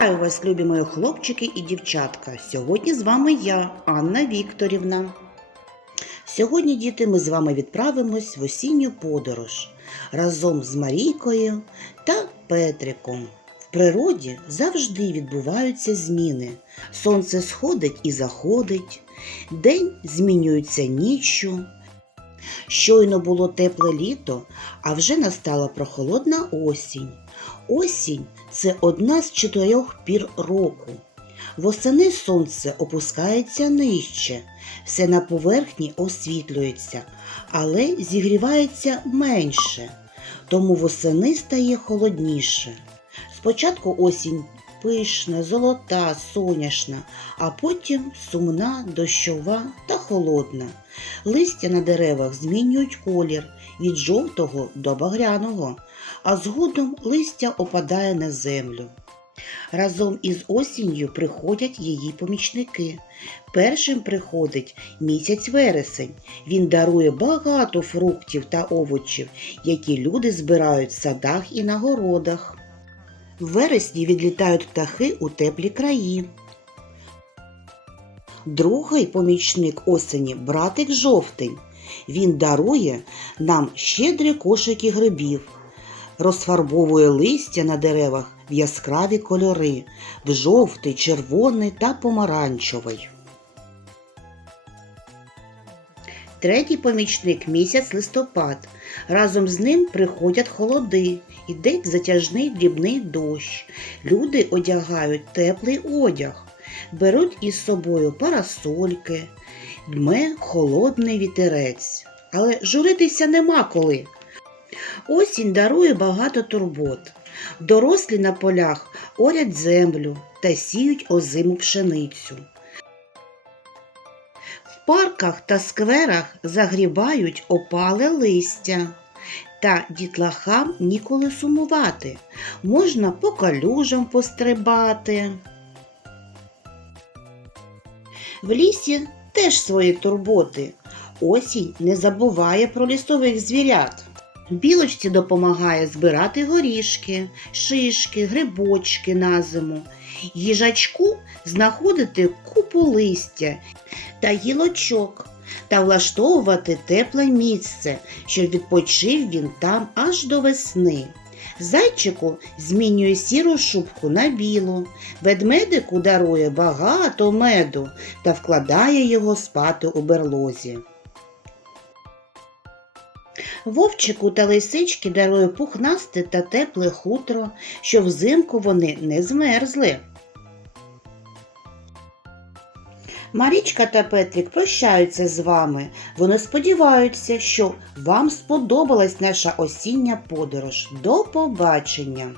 Вітаю вас, любі мої хлопчики і дівчатка. Сьогодні з вами я, Анна Вікторівна. Сьогодні, діти, ми з вами відправимось в осінню подорож разом з Марійкою та Петриком. В природі завжди відбуваються зміни. Сонце сходить і заходить, день змінюється ніччю. Щойно було тепле літо, а вже настала прохолодна осінь. Осінь це одна з чотирьох пір року. Восени сонце опускається нижче, все на поверхні освітлюється, але зігрівається менше, тому восени стає холодніше. Спочатку осінь пишна, золота, соняшна, а потім сумна, дощова та холодна. Листя на деревах змінюють колір від жовтого до багряного, а згодом листя опадає на землю. Разом із осінню приходять її помічники. Першим приходить місяць вересень. Він дарує багато фруктів та овочів, які люди збирають в садах і на городах. В вересні відлітають птахи у теплі краї. Другий помічник осені братик жовтень. Він дарує нам щедрі кошики грибів, розфарбовує листя на деревах в яскраві кольори в жовтий, червоний та помаранчевий. Третій помічник місяць листопад. Разом з ним приходять холоди, іде затяжний дрібний дощ. Люди одягають теплий одяг, беруть із собою парасольки, дме холодний вітерець. Але журитися нема коли. Осінь дарує багато турбот. Дорослі на полях орять землю та сіють озиму пшеницю. В парках та скверах загрібають опале листя. Та дітлахам ніколи сумувати. Можна по калюжам пострибати. В лісі теж свої турботи. Осінь не забуває про лісових звірят. Білочці допомагає збирати горішки, шишки, грибочки на зиму. Їжачку знаходити купу листя та гілочок та влаштовувати тепле місце, щоб відпочив він там аж до весни. Зайчику змінює сіру шубку на білу, ведмедику дарує багато меду та вкладає його спати у берлозі. Вовчику та лисички дарує пухнасте та тепле хутро, що взимку вони не змерзли. Марічка та Петрик прощаються з вами. Вони сподіваються, що вам сподобалась наша осіння подорож. До побачення!